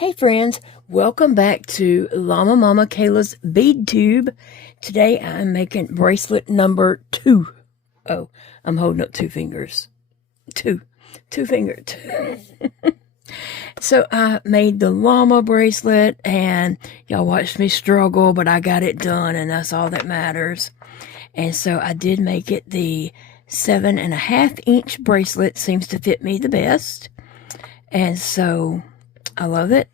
Hey friends, welcome back to Llama Mama Kayla's Bead Tube. Today I'm making bracelet number 2. Oh, I'm holding up 2 fingers. Two fingers. So I made the llama bracelet and y'all watched me struggle, but I got it done and that's all that matters. And so I did make it the 7.5 inch bracelet. Seems to fit me the best. And so I love it.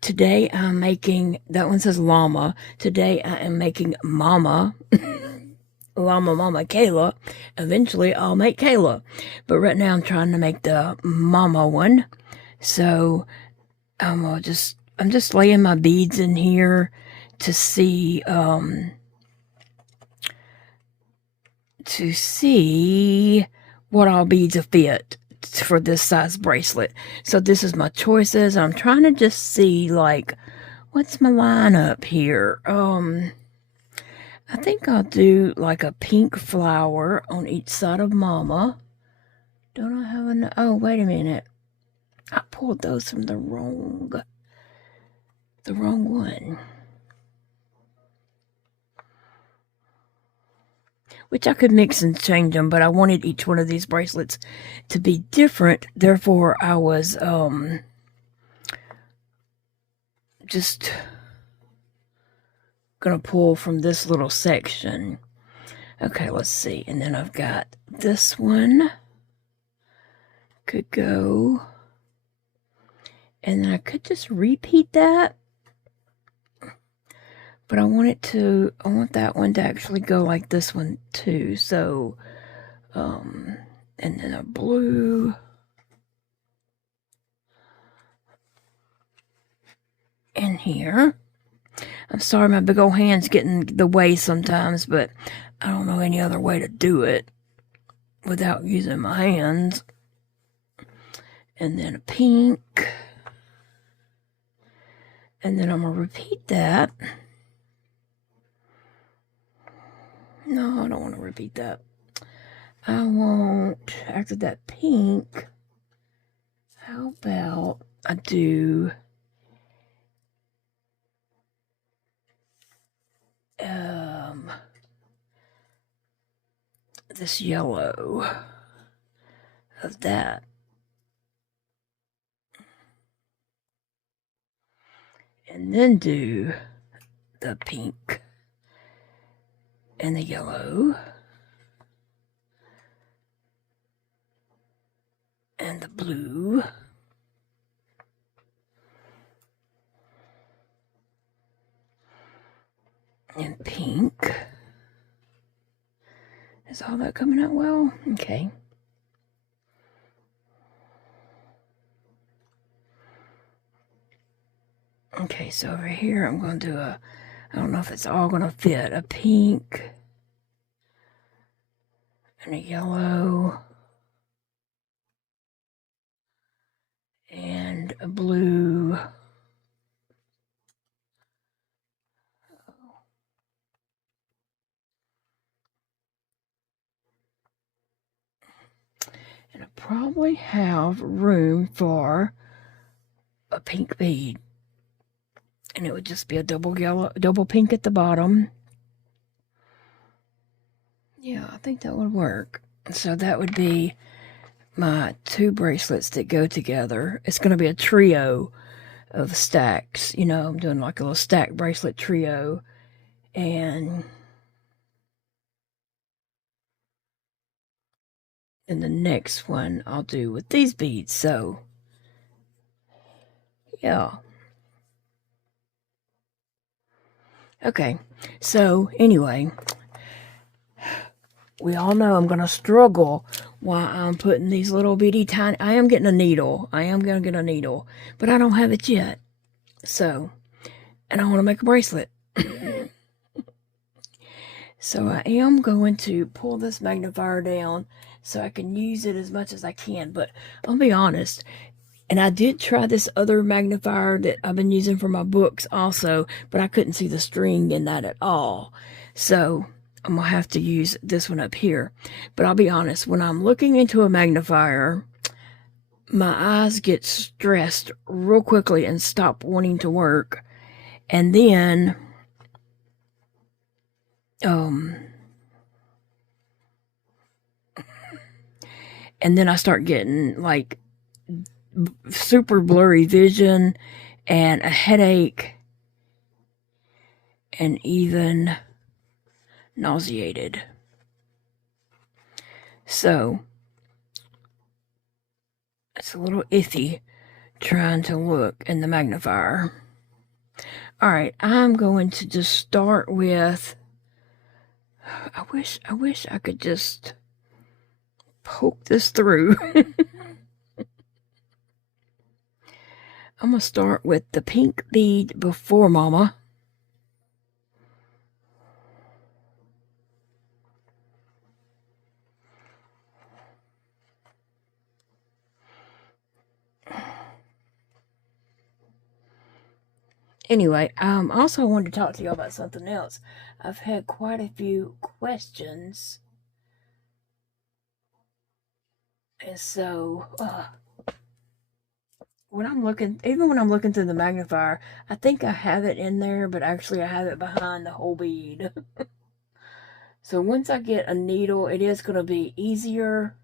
Today I'm making, that one says llama. Today I am making mama. Llama Mama Kayla. Eventually I'll make Kayla. But right now I'm trying to make the mama one. So I'm just laying my beads in here to see what all beads will fit for this size bracelet. So this is my choices. I'm trying to just see, like, what's my lineup here. I think I'll do like a pink flower on each side of mama. Don't I have an, oh, wait a minute. I pulled those from the wrong one. Which I could mix and change them, but I wanted each one of these bracelets to be different. Therefore, I was just gonna pull from this little section. Okay, let's see. And then I've got this one. Could go. And then I could just repeat that. But I want that one to actually go like this one too. So, and then a blue. In here. I'm sorry my big old hand's getting the way sometimes, but I don't know any other way to do it without using my hands. And then a pink. And then I'm going to repeat that. No, I don't want to repeat that. I want, after that pink, how about I do this yellow of that. And then do the pink and the yellow and the blue and pink. Is all that coming out well? Okay. Okay, so over here I'm going to do I don't know if it's all going to fit, a pink and a yellow and a blue. And I probably have room for a pink bead. And it would just be a double pink at the bottom. Yeah, I think that would work. So that would be my 2 bracelets that go together. It's going to be a trio of stacks. You know, I'm doing like a little stack bracelet trio. And the next one I'll do with these beads. So, yeah. Okay, so anyway, we all know I'm going to struggle while I'm putting these little bitty tiny, I am getting a needle. I am going to get a needle, but I don't have it yet. So, and I want to make a bracelet. So I am going to pull this magnifier down so I can use it as much as I can. But I'll be honest, and I did try this other magnifier that I've been using for my books also, but I couldn't see the string in that at all. So I'm going to have to use this one up here. But I'll be honest, when I'm looking into a magnifier, my eyes get stressed real quickly and stop wanting to work. And then, I start getting like super blurry vision and a headache and even nauseated. So it's a little iffy trying to look in the magnifier. All right, I'm going to just start with, I wish I could just poke this through. I'm going to start with the pink bead before Mama. Anyway, also wanted to talk to y'all about something else. I've had quite a few questions. And so, when I'm looking through the magnifier, I think I have it in there, but actually I have it behind the whole bead. So once I get a needle, it is going to be easier.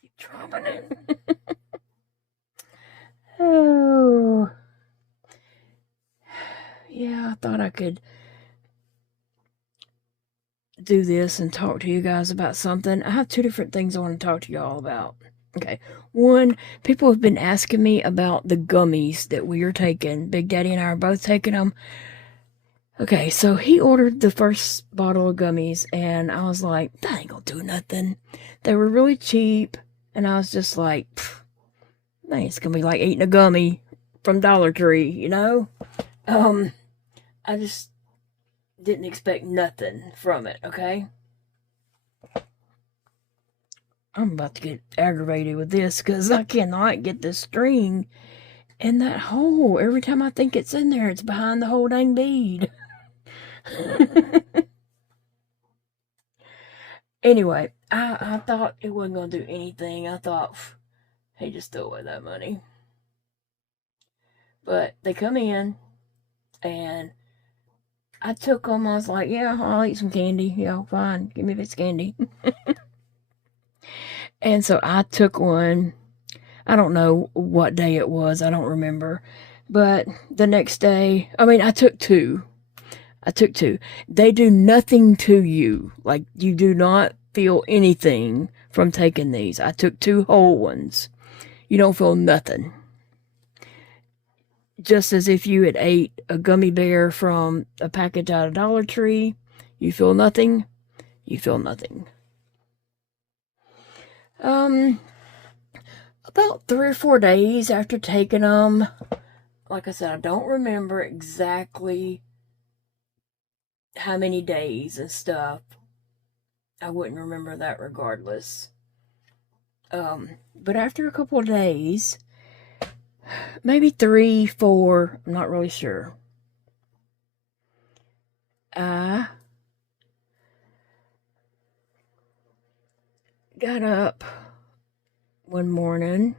Keep dropping it. Oh. Yeah, I thought I could do this and talk to you guys about something. I have two different things I want to talk to y'all about. Okay. One, people have been asking me about the gummies that we are taking. Big Daddy and I are both taking them. Okay, so he ordered the first bottle of gummies, and I was like, that ain't gonna do nothing. They were really cheap, and I was just like, man, it's gonna be like eating a gummy from Dollar Tree, you know? I just didn't expect nothing from it, okay? I'm about to get aggravated with this because I cannot get this string in that hole. Every time I think it's in there, it's behind the whole dang bead. Anyway, I thought it wasn't going to do anything. I thought, hey, just throw away that money. But they come in, and I took them. I was like, yeah, I'll eat some candy. Yeah, fine. Give me this candy. And so I took one. I don't know what day it was. I don't remember. But the next day, I took two. They do nothing to you. Like, you do not feel anything from taking these. I took two whole ones. You don't feel nothing. Just as if you had ate a gummy bear from a package out of Dollar Tree. You feel nothing. You feel nothing. About 3 or 4 days after taking them, like I said, I don't remember exactly how many days and stuff. I wouldn't remember that regardless. But after a couple of days, maybe 3, 4, I'm not really sure, I got up one morning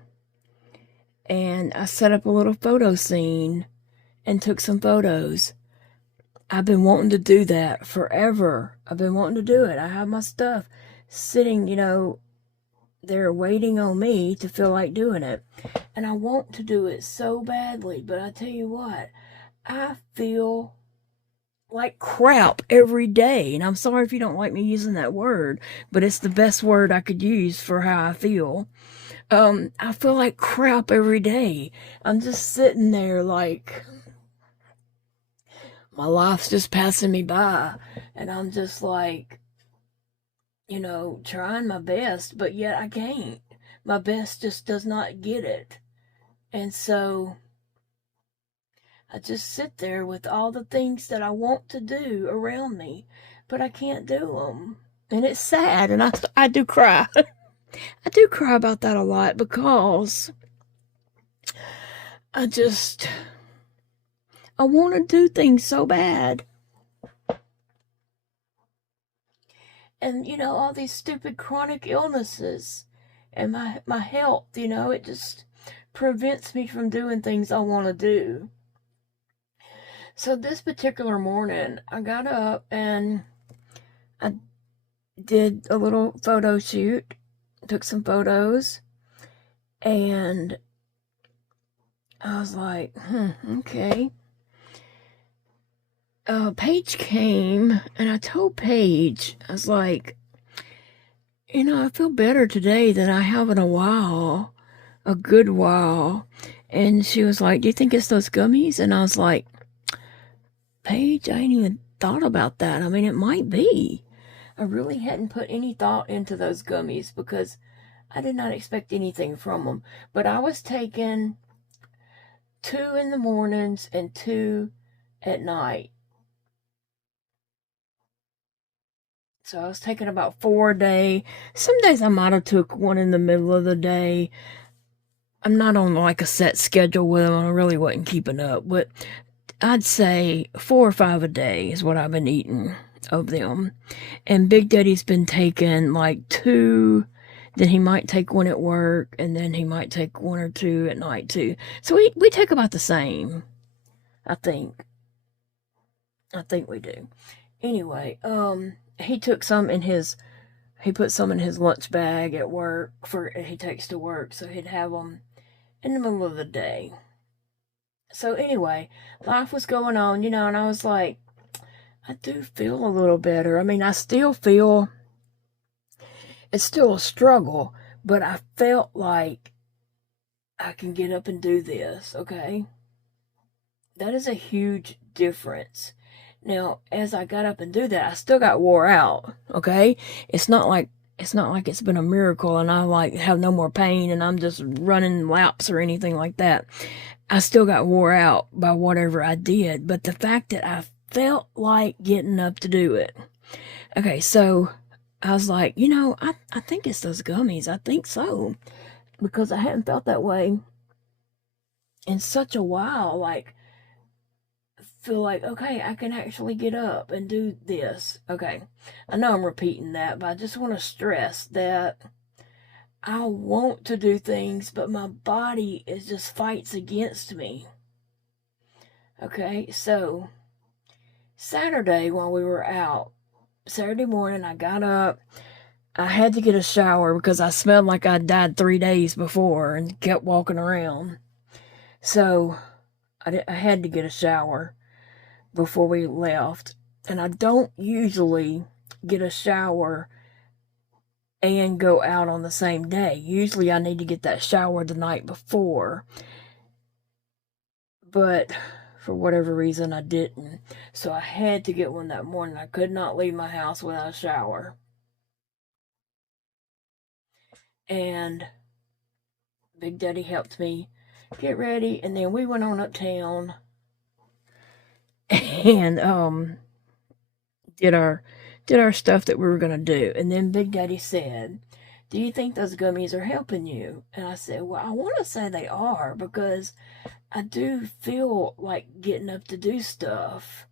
and I set up a little photo scene and took some photos. I've been wanting to do that forever. I've been wanting to do it. I have my stuff sitting, they're waiting on me to feel like doing it. And I want to do it so badly, but I tell you what, I feel like crap every day. And I'm sorry if you don't like me using that word, but it's the best word I could use for how I feel. I feel like crap every day. I'm just sitting there like my life's just passing me by, and I'm just like, trying my best, but yet I can't. My best just does not get it. And so I just sit there with all the things that I want to do around me, but I can't do them. And it's sad, and I do cry. I do cry about that a lot because I want to do things so bad. and, you know, all these stupid chronic illnesses and my health, you know, it just prevents me from doing things I want to do. So this particular morning, I got up and I did a little photo shoot, took some photos, and I was like, okay. Paige came, and I told Paige, I was like, you know, I feel better today than I have in a while, a good while. And she was like, do you think it's those gummies? And I was like, Paige, I ain't even thought about that. I mean, it might be. I really hadn't put any thought into those gummies because I did not expect anything from them. But I was taking 2 in the mornings and 2 at night. So I was taking about 4 a day. Some days I might have took 1 in the middle of the day. I'm not on like a set schedule with them. I really wasn't keeping up. But I'd say 4 or 5 a day is what I've been eating of them. And Big Daddy's been taking like 2, then he might take 1 at work, and then he might take 1 or 2 at night too. So we take about the same, I think. I think we do. Anyway, he took some in his, he put some in his lunch bag at work for he takes to work, so he'd have them in the middle of the day. So anyway, life was going on, you know, and I was like, I do feel a little better. I mean, I still feel it's still a struggle, but I felt like I can get up and do this, okay? That is a huge difference. Now, as I got up and do that, I still got wore out, okay? It's not like it's been a miracle and I like have no more pain and I'm just running laps or anything like that. I still got wore out by whatever I did, but the fact that I felt like getting up to do it. Okay, so I was like, you know, I think it's those gummies. I think so. Because I hadn't felt that way in such a while. Like, feel like, okay, I can actually get up and do this. Okay, I know I'm repeating that, but I just want to stress that I want to do things, but my body is just fights against me. Okay, so Saturday while we were out, Saturday morning, I got up. I had to get a shower because I smelled like I'd died 3 days before and kept walking around. So I had to get a shower before we left. And I don't usually get a shower and go out on the same day. Usually I need to get that shower the night before. But for whatever reason, I didn't. So I had to get one that morning. I could not leave my house without a shower. And Big Daddy helped me get ready, and then we went on uptown and did our stuff that we were gonna do. And then Big Daddy said, do you think those gummies are helping you? And I said, well, I want to say they are because I do feel like getting up to do stuff.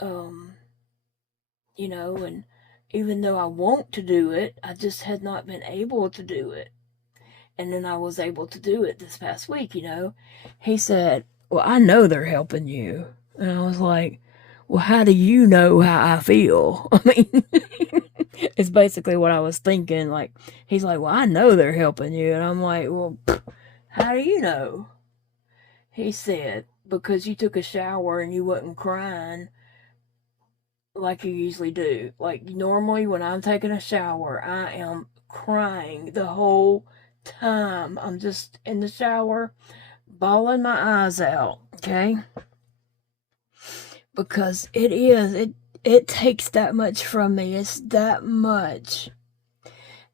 You know, and even though I want to do it, I just had not been able to do it. And then I was able to do it this past week, you know. He said, well, I know they're helping you. And I was like, well, how do you know how I feel? I mean, it's basically what I was thinking. Like, he's like, well, I know they're helping you. And I'm like, well, how do you know? He said, because you took a shower and you wasn't crying like you usually do. Like, normally when I'm taking a shower, I am crying the whole time. I'm just in the shower, bawling my eyes out, okay? Because it takes that much from me. It's that much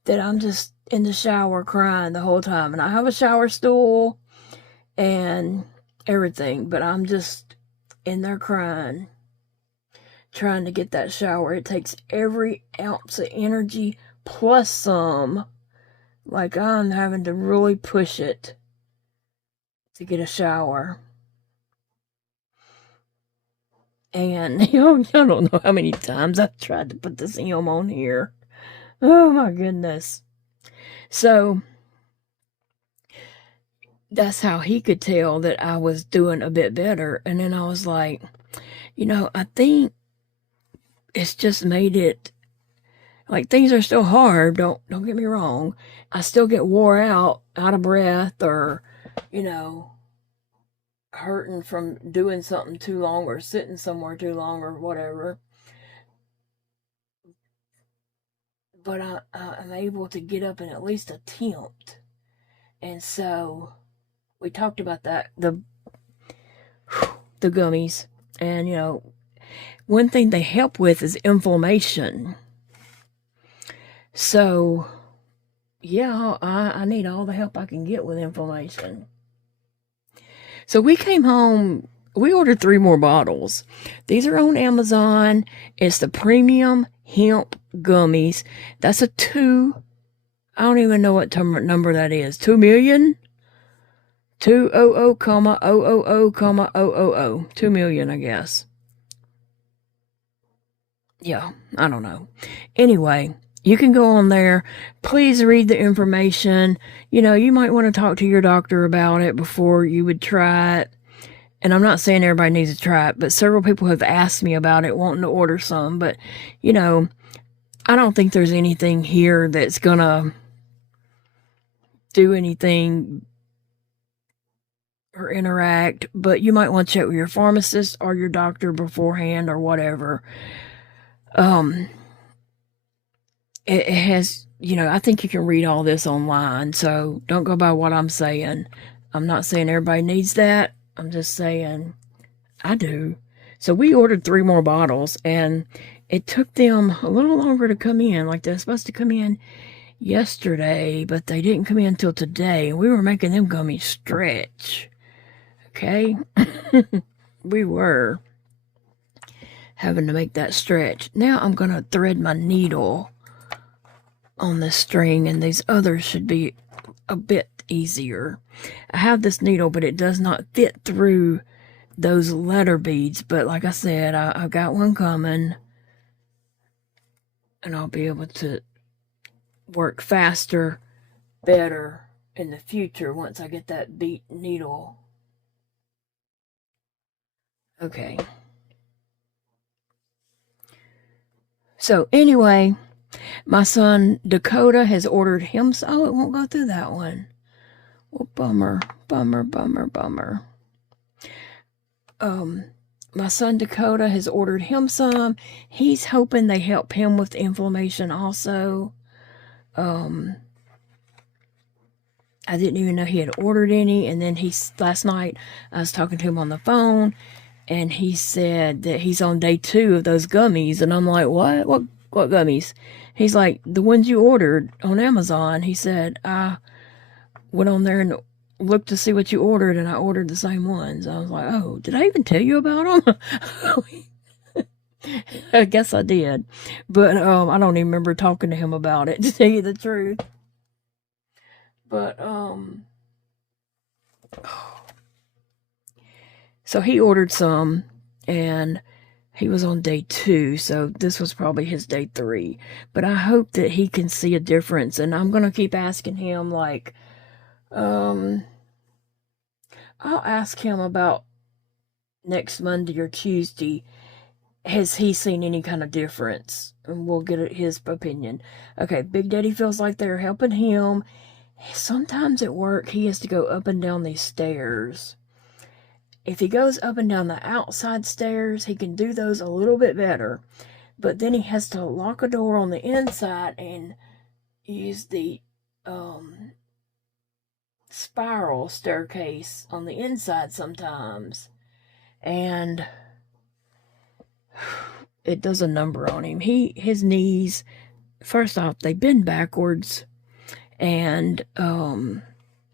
that I'm just in the shower crying the whole time. And I have a shower stool and everything, but I'm just in there crying, trying to get that shower. It takes every ounce of energy plus some. Like, I'm having to really push it to get a shower. And, y'all don't know how many times I've tried to put this M on here. Oh, my goodness. So, that's how he could tell that I was doing a bit better. And then I was like, I think it's just made it, like, things are still hard. Don't get me wrong. I still get wore out of breath, or, hurting from doing something too long or sitting somewhere too long or whatever. But I'm able to get up and at least attempt. And so we talked about that, the gummies. And, one thing they help with is inflammation. So, yeah, I need all the help I can get with inflammation. So we came home, we ordered 3 more bottles. These are on Amazon. It's the premium hemp gummies. That's a 2. I don't even know what number that is. 2 million? 200, 000, 2 million, I guess. Yeah, I don't know. Anyway, you can go on there. Please read the information. You might want to talk to your doctor about it before you would try it. And I'm not saying everybody needs to try it, but several people have asked me about it, wanting to order some. But, I don't think there's anything here that's going to do anything or interact. But you might want to check with your pharmacist or your doctor beforehand or whatever. It has, I think you can read all this online, so don't go by what I'm saying. I'm not saying everybody needs that. I'm just saying I do. So we ordered 3 more bottles, and it took them a little longer to come in. Like, they're supposed to come in yesterday, but they didn't come in until today. And we were making them gummies stretch. Okay? We were having to make that stretch. Now I'm going to thread my needle on this string, and these others should be a bit easier. I have this needle, but it does not fit through those letter beads. But like I said, I've got one coming, and I'll be able to work faster, better in the future once I get that bead needle. Okay. So anyway, my son Dakota has ordered him. Oh, it won't go through that one. Well, bummer. My son Dakota has ordered him some. He's hoping they help him with the inflammation also. I didn't even know he had ordered any. And then last night I was talking to him on the phone, and he said that he's on day 2 of those gummies. And I'm like, what? What gummies? He's like, the ones you ordered on Amazon. He said, I went on there and looked to see what you ordered, and I ordered the same ones. I was like, oh, did I even tell you about them? I guess I did. But I don't even remember talking to him about it, to tell you the truth. But, so he ordered some, and he was on day 2, so this was probably his day 3. But I hope that he can see a difference, and I'm going to keep asking him, like, I'll ask him about next Monday or Tuesday, has he seen any kind of difference? And we'll get his opinion. Okay, Big Daddy feels like they're helping him. Sometimes at work, he has to go up and down these stairs. If he goes up and down the outside stairs, he can do those a little bit better. But then he has to lock a door on the inside and use the spiral staircase on the inside sometimes. And it does a number on him. His knees, first off, they bend backwards. And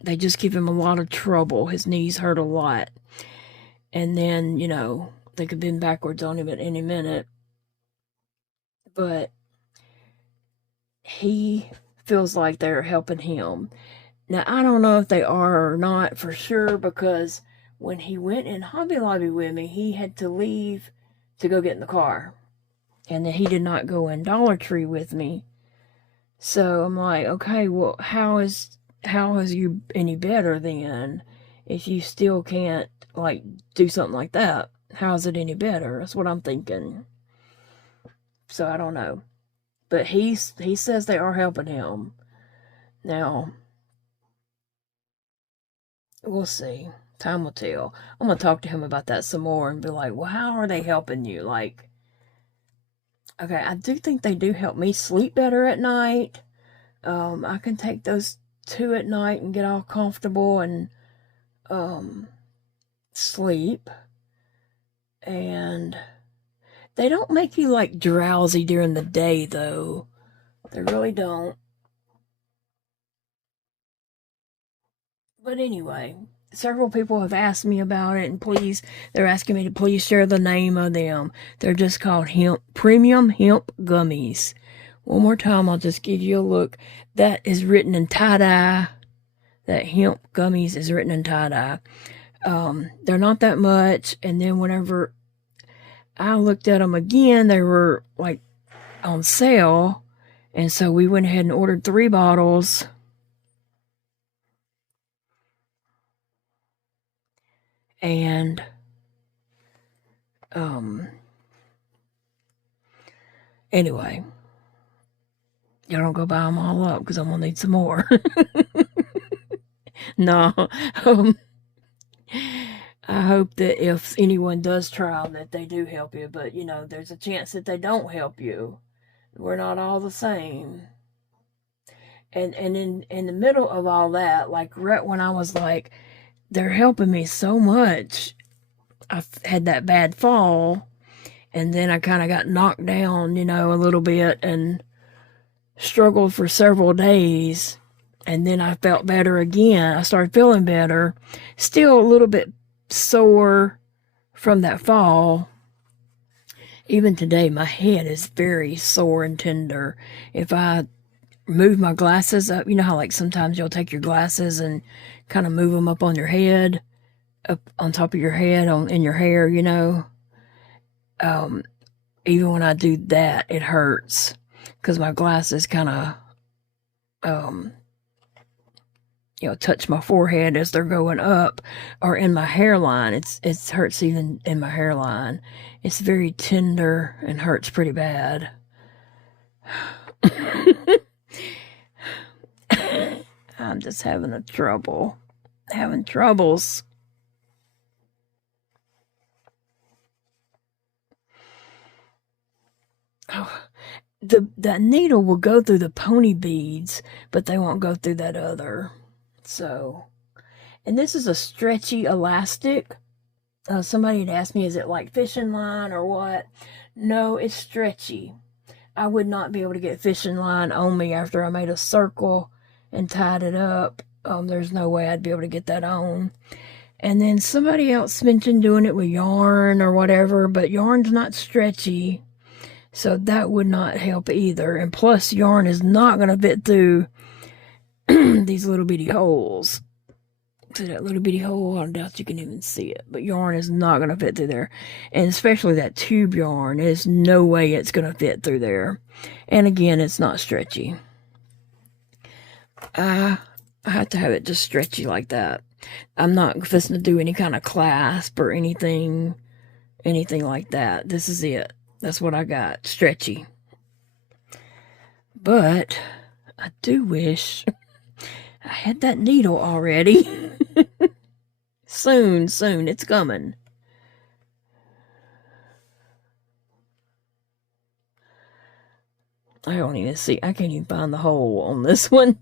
they just give him a lot of trouble. His knees hurt a lot. And then, they could bend backwards on him at any minute. But he feels like they're helping him. Now, I don't know if they are or not for sure, because when he went in Hobby Lobby with me, he had to leave to go get in the car. And then he did not go in Dollar Tree with me. So I'm like, okay, well, how is you any better then if you still can't, like, do something like that? How is it any better? That's what I'm thinking. So I don't know. But he says they are helping him. Now, we'll see. Time will tell. I'm going to talk to him about that some more and be like, well, how are they helping you? Like, okay, I do think they do help me sleep better at night. I can take those 2 at night and get all comfortable and sleep. And they don't make you like drowsy during the day though. They really don't. But anyway, several people have asked me about it, and they're asking me to please share the name of them. They're just called Premium Hemp Gummies. One more time, I'll just give you a look. That is written in tie-dye. That Hemp Gummies is written in tie-dye. They're not that much, and then whenever I looked at them again, they were like on sale, and so we went ahead and ordered 3 bottles. And anyway, y'all don't go buy them all up because I'm gonna need some more. No, I hope that if anyone does try them, that they do help you. But you know, there's a chance that they don't help you. We're not all the same. And in the middle of all that, like right when I was like, they're helping me so much, I had that bad fall, and then I kind of got knocked down, you know, a little bit and struggled for several days. And then I felt better again. I started feeling better. Still a little bit sore from that fall. Even today, my head is very sore and tender. If I move my glasses up, you know how like sometimes you'll take your glasses and kind of move them up on your head, up on top of your head, in your hair, you know. Even when I do that, it hurts because my glasses kind of, you know, touch my forehead as they're going up, or in my hairline. It hurts even in my hairline. It's very tender and hurts pretty bad. I'm just having troubles. Oh, that needle will go through the pony beads, but they won't go through that other. So, and this is a stretchy elastic. Somebody had asked me, is it like fishing line or what? No, it's stretchy. I would not be able to get fishing line on me after I made a circle and tied it up. There's no way I'd be able to get that on. And then somebody else mentioned doing it with yarn or whatever, but yarn's not stretchy, so that would not help either. And plus, yarn is not going to fit through these little bitty holes. See that little bitty hole? I doubt you can even see it, but yarn is not going to fit through there. And especially that tube yarn, there's no way it's going to fit through there. And again, it's not stretchy. I have to have it just stretchy like that. I'm not going to do any kind of clasp or anything like that. This is it. That's what I got, stretchy. But I do wish I had that needle already. Soon, it's coming. I don't even see, I can't even find the hole on this one.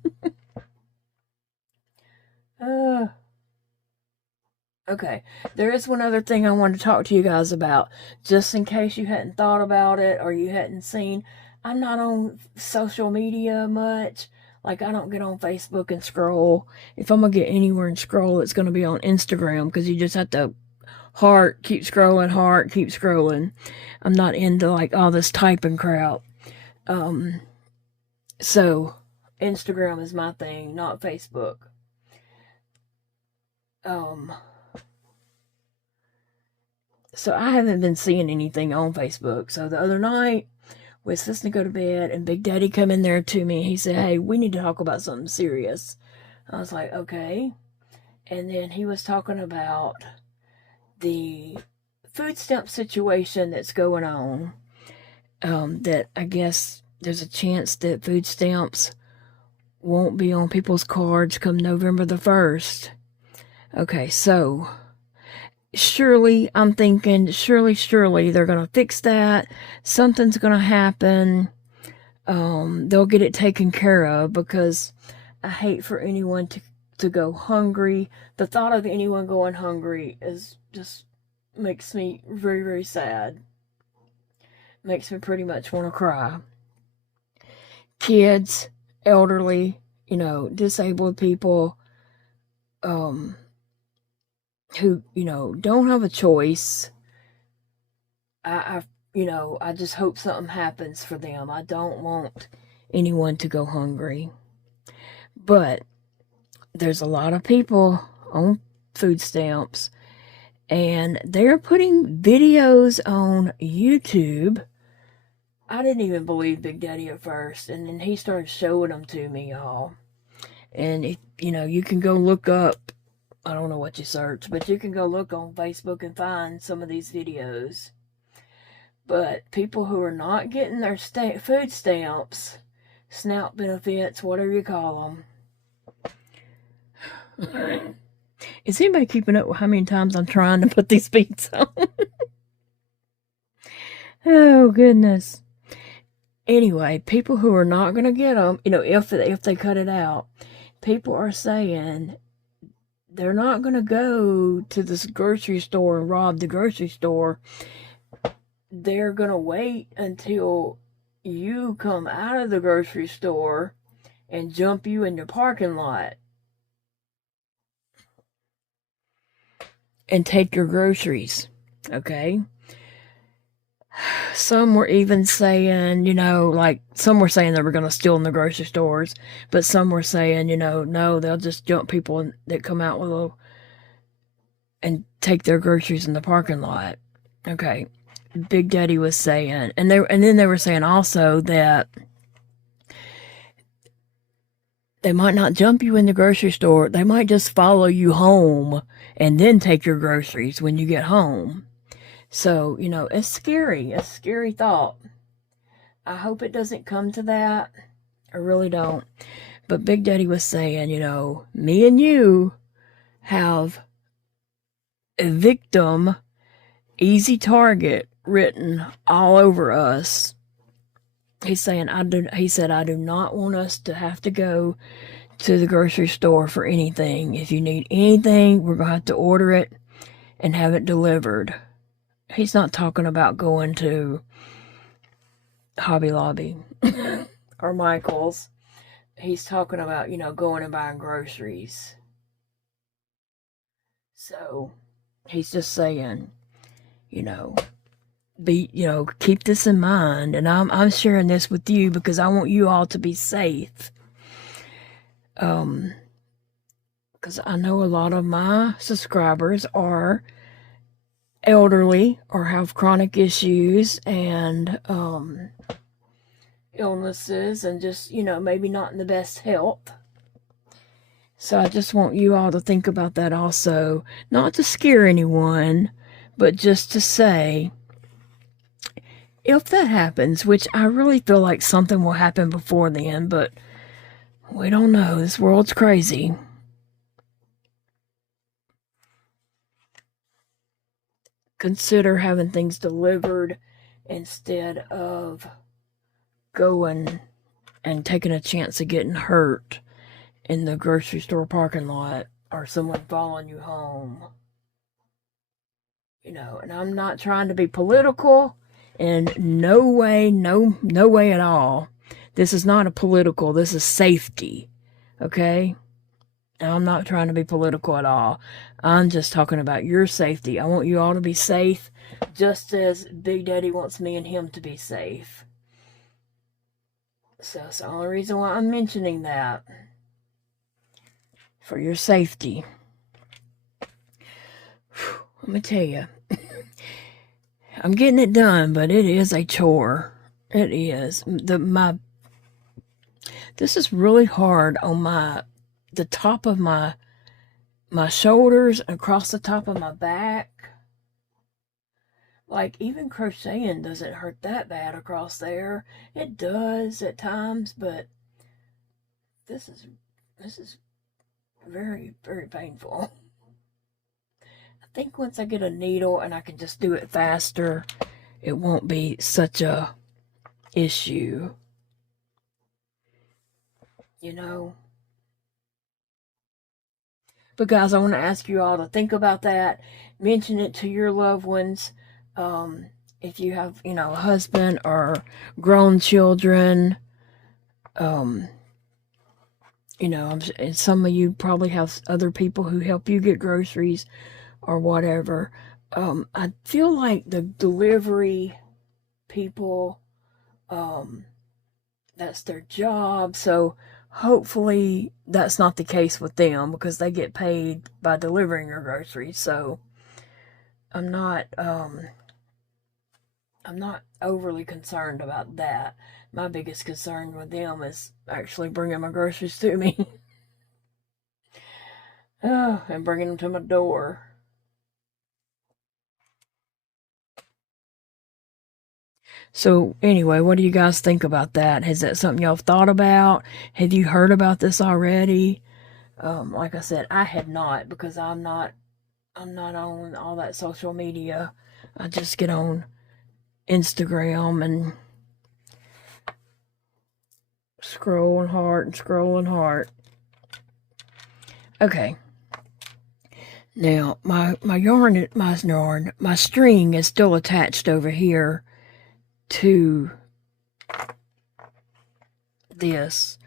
Okay, there is one other thing I wanted to talk to you guys about, just in case you hadn't thought about it or you hadn't seen. I'm not on social media much. Like, I don't get on Facebook and scroll. If I'm going to get anywhere and scroll, it's going to be on Instagram, because you just have to keep scrolling. I'm not into, like, all this typing crap. So, Instagram is my thing, not Facebook. So I haven't been seeing anything on Facebook. So the other night, we was listening to go to bed, and Big Daddy come in there to me. He said, hey, we need to talk about something serious. I was like, okay. And then he was talking about the food stamp situation that's going on. That I guess there's a chance that food stamps won't be on people's cards come November the 1st. Okay, so surely, I'm thinking, surely they're going to fix that. Something's going to happen. They'll get it taken care of, because I hate for anyone to go hungry. The thought of anyone going hungry is just makes me very, very sad. Makes me pretty much want to cry. Kids, elderly, disabled people, who, don't have a choice. I just hope something happens for them. I don't want anyone to go hungry. But there's a lot of people on food stamps, and they're putting videos on YouTube. I didn't even believe Big Daddy at first, and then he started showing them to me, y'all. And, you can go look up, I don't know what you search, but you can go look on Facebook and find some of these videos. But people who are not getting their food stamps, SNAP benefits, whatever you call them. Is anybody keeping up with how many times I'm trying to put these beads on? Oh, goodness. Anyway, people who are not going to get them, if they cut it out, people are saying they're not going to go to this grocery store and rob the grocery store. They're going to wait until you come out of the grocery store and jump you in the parking lot and take your groceries, okay? Some were even saying, some were saying they were going to steal in the grocery stores, but some were saying, no, they'll just jump people that come out with and take their groceries in the parking lot. Okay. Big Daddy was saying, and then they were saying also that they might not jump you in the grocery store. They might just follow you home and then take your groceries when you get home. So, it's scary. A scary thought. I hope it doesn't come to that. I really don't. But Big Daddy was saying, me and you have a victim, easy target written all over us. He's saying, he said, I do not want us to have to go to the grocery store for anything. If you need anything, we're going to have to order it and have it delivered. He's not talking about going to Hobby Lobby or Michael's. He's talking about, going and buying groceries. So he's just saying, keep this in mind. And I'm sharing this with you because I want you all to be safe. Because I know a lot of my subscribers are elderly or have chronic issues and illnesses and just, maybe not in the best health. So I just want you all to think about that also. Not to scare anyone, but just to say, if that happens, which I really feel like something will happen before then, but we don't know. This world's crazy. Consider having things delivered instead of going and taking a chance of getting hurt in the grocery store parking lot or someone following you home. And I'm not trying to be political in no way at all. This is not a political, this is safety, okay? I'm not trying to be political at all. I'm just talking about your safety. I want you all to be safe, just as Big Daddy wants me and him to be safe. So that's the only reason why I'm mentioning that. For your safety. Let me tell you. I'm getting it done, but it is a chore. It is. This is really hard on the top of my shoulders, across the top of my back. Like, even crocheting doesn't hurt that bad across there. It does at times, but this is very, very painful. I think once I get a needle and I can just do it faster, it won't be such a issue. You know? But guys, I want to ask you all to think about that. Mention it to your loved ones. If you have, a husband or grown children, and some of you probably have other people who help you get groceries or whatever. I feel like the delivery people, that's their job. So hopefully that's not the case with them, because they get paid by delivering your groceries. So I'm not overly concerned about that. My biggest concern with them is actually bringing my groceries to me. And bringing them to my door. So anyway, what do you guys think about that? Is that something y'all have thought about? Have you heard about this already? Like I said, I had not, because I'm not on all that social media. I just get on Instagram and scrolling hard. Okay. Now my string is still attached over here to this.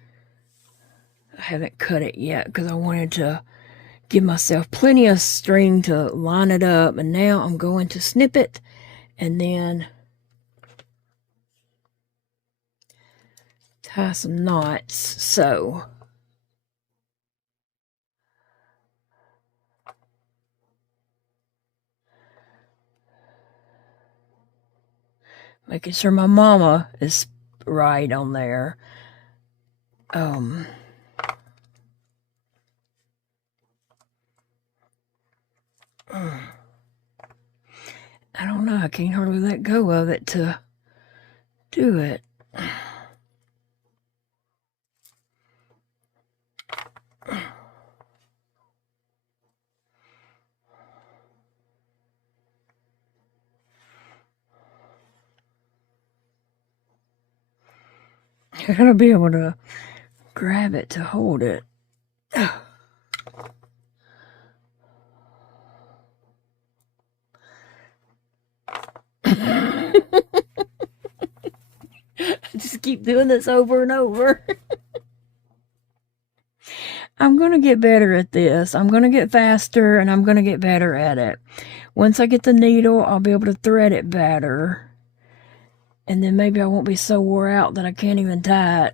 I haven't cut it yet because I wanted to give myself plenty of string to line it up, and now I'm going to snip it and then tie some knots. So making sure my mama is right on there. I don't know. I can't hardly let go of it to do it. I gotta be able to grab it to hold it. Just keep doing this over and over. I'm going to get better at this. I'm going to get faster, and I'm going to get better at it. Once I get the needle, I'll be able to thread it better. And then maybe I won't be so wore out that I can't even tie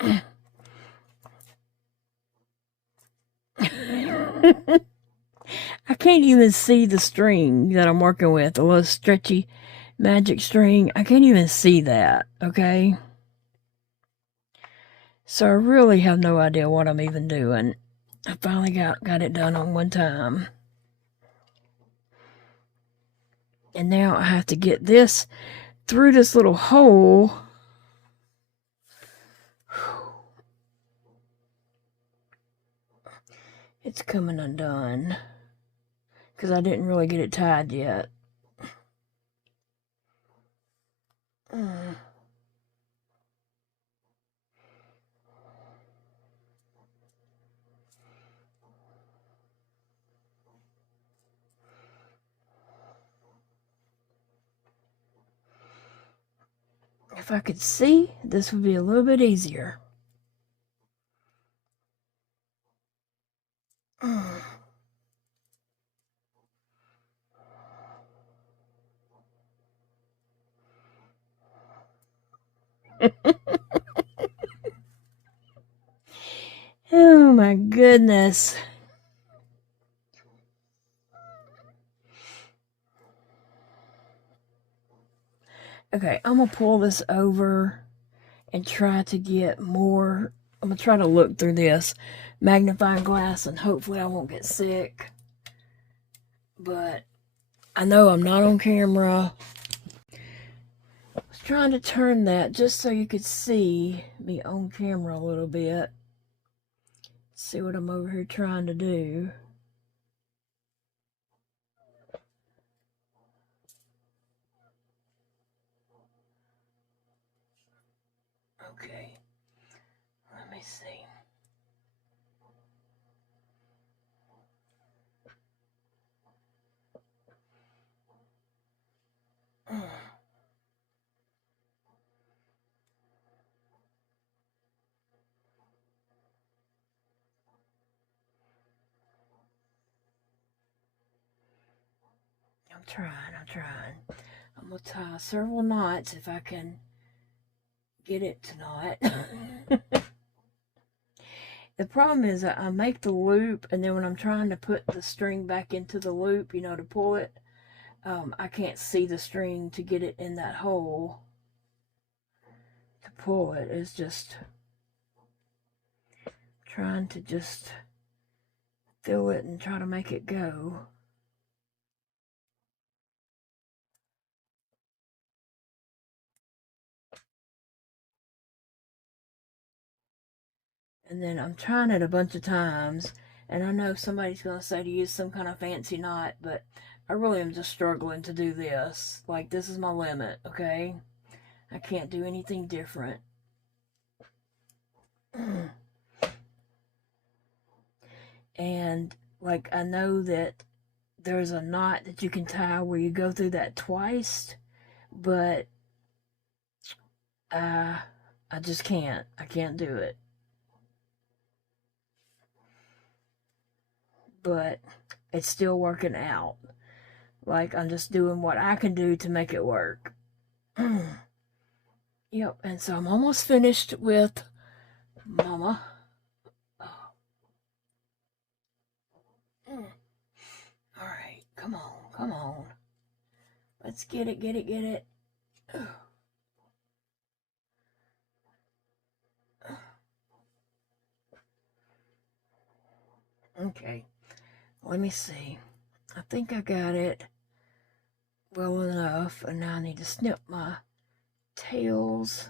it. I can't even see the string that I'm working with, the little stretchy magic string. I can't even see that, okay? So I really have no idea what I'm even doing. I finally got it done on one time. And now I have to get this through this little hole. It's coming undone because I didn't really get it tied yet. If I could see, this would be a little bit easier. Oh my goodness. Okay, I'm gonna pull this over and try to get more. I'm gonna try to look through this magnifying glass and hopefully I won't get sick. But I know I'm not on camera. I was trying to turn that just so you could see me on camera a little bit. See what I'm over here trying to do. Okay, let me see. I'm trying. I'm gonna tie several knots if I can get it to knot. The problem is that I make the loop, and then when I'm trying to put the string back into the loop, you know, to pull it, I can't see the string to get it in that hole to pull it. It's just trying to just fill it and try to make it go. And then I'm trying it a bunch of times, and I know somebody's going to say to use some kind of fancy knot, but I really am just struggling to do this. Like, this is my limit, okay? I can't do anything different. And, like, I know that there's a knot that you can tie where you go through that twice, but I just can't. I can't do it. But it's still working out. Like, I'm just doing what I can do to make it work. Yep, and so I'm almost finished with Mama. Alright, come on. Let's get it. Okay, let me see. I think I got it well enough, and now I need to snip my tails.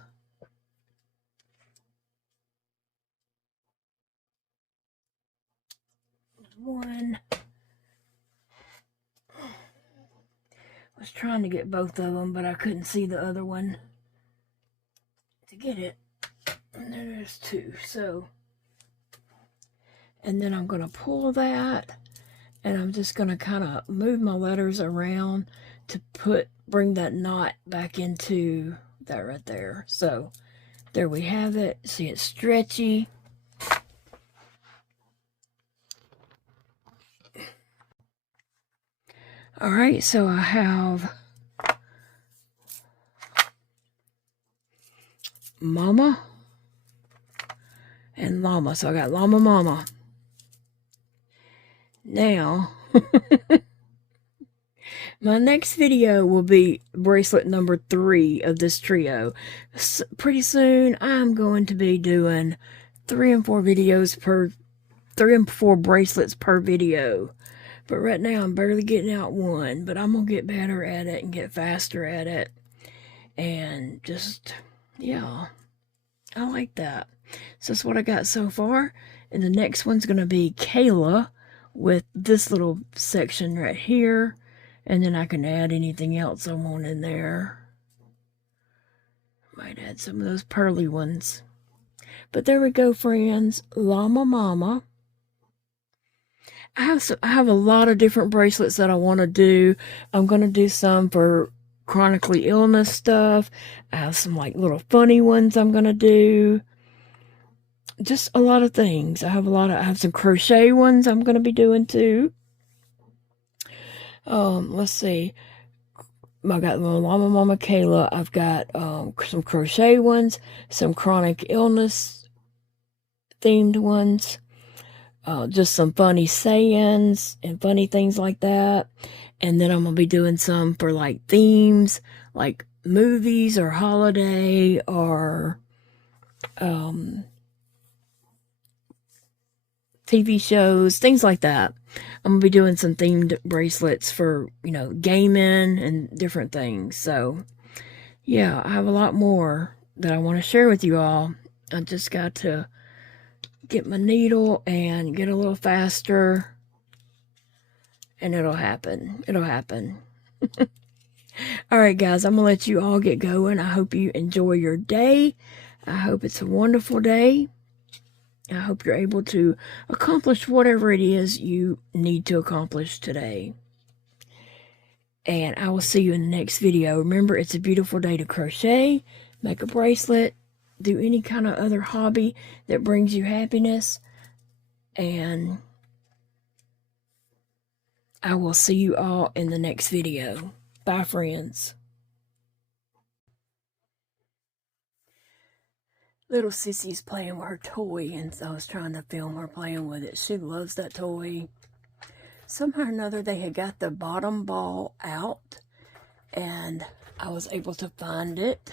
One. I was trying to get both of them, but I couldn't see the other one to get it. And there's two, so. And then I'm going to pull that, and I'm just going to kind of move my letters around to bring that knot back into that right there. So there we have it. See, it's stretchy. All right, so I have Mama and Llama. So I got Llama Mama. Now, my next video will be bracelet number 3 of this trio. Pretty soon, I'm going to be doing 3 and 4 bracelets per video. But right now, I'm barely getting out one. But I'm going to get better at it and get faster at it. And just, yeah, I like that. So that's what I got so far. And the next one's going to be Kayla with this little section right here. And then I can add anything else I want in there. Might add some of those pearly ones. But there we go, friends. Llama Mama. I have a lot of different bracelets that I want to do. I'm going to do some for chronically illness stuff. I have some like little funny ones I'm going to do. Just a lot of things. I have some crochet ones I'm going to be doing too. Let's see. I got the Llama Mama Kayla. I've got some crochet ones, some chronic illness themed ones, just some funny sayings and funny things like that. And then I'm gonna be doing some for like themes, like movies or holiday or TV shows, things like that. I'm going to be doing some themed bracelets for, you know, gaming and different things. So, yeah, I have a lot more that I want to share with you all. I just got to get my needle and get a little faster, and it'll happen. It'll happen. All right, guys, I'm going to let you all get going. I hope you enjoy your day. I hope it's a wonderful day. I hope you're able to accomplish whatever it is you need to accomplish today. And I will see you in the next video. Remember, it's a beautiful day to crochet, make a bracelet, do any kind of other hobby that brings you happiness. And I will see you all in the next video. Bye, friends. Little Sissy's playing with her toy, and I was trying to film her playing with it. She loves that toy. Somehow or another, they had got the bottom ball out, and I was able to find it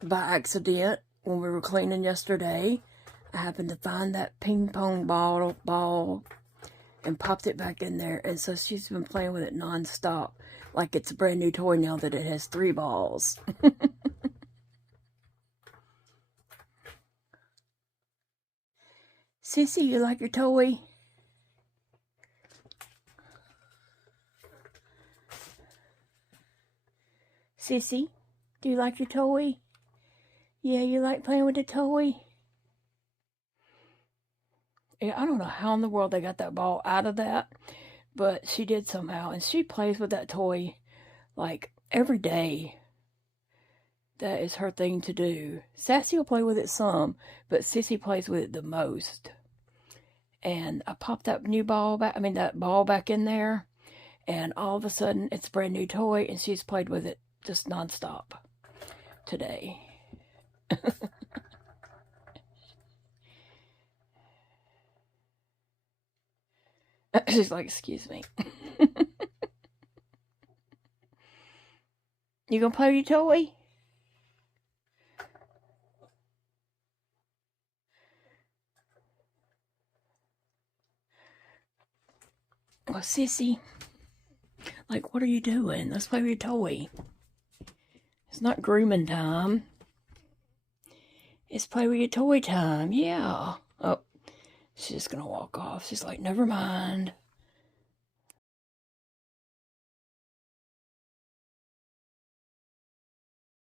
by accident when we were cleaning yesterday. I happened to find that ping pong ball and popped it back in there, and so she's been playing with it nonstop, like it's a brand new toy now that it has 3 balls. Sissy, you like your toy? Sissy, do you like your toy? Yeah, you like playing with the toy? Yeah, I don't know how in the world they got that ball out of that, but she did somehow, and she plays with that toy like every day. That is her thing to do. Sassy will play with it some, but Sissy plays with it the most. And I popped that that ball back in there, and all of a sudden it's a brand new toy, and she's played with it just nonstop today. She's like, excuse me. You gonna play with your toy? Well, Sissy, like, what are you doing? Let's play with your toy. It's not grooming time. It's play with your toy time. Yeah. Oh, she's just gonna walk off. She's like, never mind.